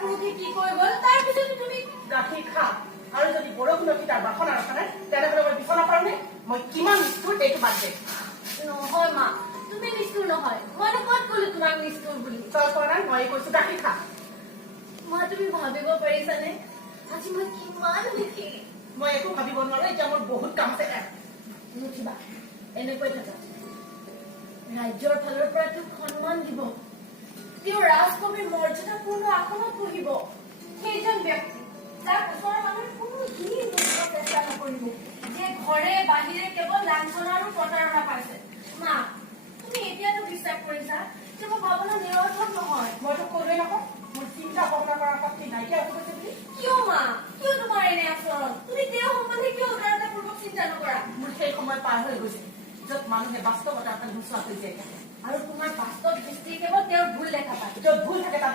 পুৰুষে কি কৈ গ'ল তাৰপিছতো তুমি গাখীৰ খা আৰু যদি বৰষুণত তাৰ বাসন ৰখা নাই তেনেহ'লে মই বিচনা কাৰণে মই কিমান নিষ্ঠুৰ এইটো বাদ দে নহয় মা তুমি নিষ্ঠুৰ নহয় মইনো ক'ত ক'লো তোমাক নিষ্ঠুৰ বুলি তই কোৱা নাই মই কৈছো গাখীৰ খা মা তুমি ভাবিব পাৰিছানে আজি মই কিমান সুখী মই একো ভাবিব নোৱাৰো এতিয়া মোৰ বহুত কাম আছে নুঠিবা এনেকৈ থাকা ৰাজ্যৰ ফালৰ পৰা তোক সন্মান দিব তেওঁ ৰাজকবিৰ মৰ্যাদাপূৰ্ণ আসনত বহিব সেইজন ব্যক্তি যাৰ ওচৰৰ মানুহে কোনো দিন বুজিব চেষ্টা নকৰিব যে ঘৰে বাহিৰে কেৱল লাঞ্ছনা আৰু প্ৰতাৰণা পাইছে মা তুমি এতিয়াতো বিশ্বাস কৰিছা যে মোৰ ভাৱনা নিৰৰ্থক নহয় মইতো ক'লোৱে নহয় মোৰ চিন্তা ভাৱনা কৰাৰ শক্তি নাইকিয়া হৈ গৈছে বুলি কিয় মা কিয় তোমাৰ এনে আচৰণ তুমি তেওঁৰ সম্বন্ধে কিয় উদাৰতাপূৰ্বক চিন্তা নকৰা মোৰ সেই সময় পাৰ হৈ গৈছে য'ত মানুহে বাস্তৱতা এটা নোচোৱা হৈ যায় আৰু তোমাৰ বাস্তৱ দৃষ্টি কেৱল তেওঁৰ ভুল দেখা পায় য'ত ভুল থাকে তাত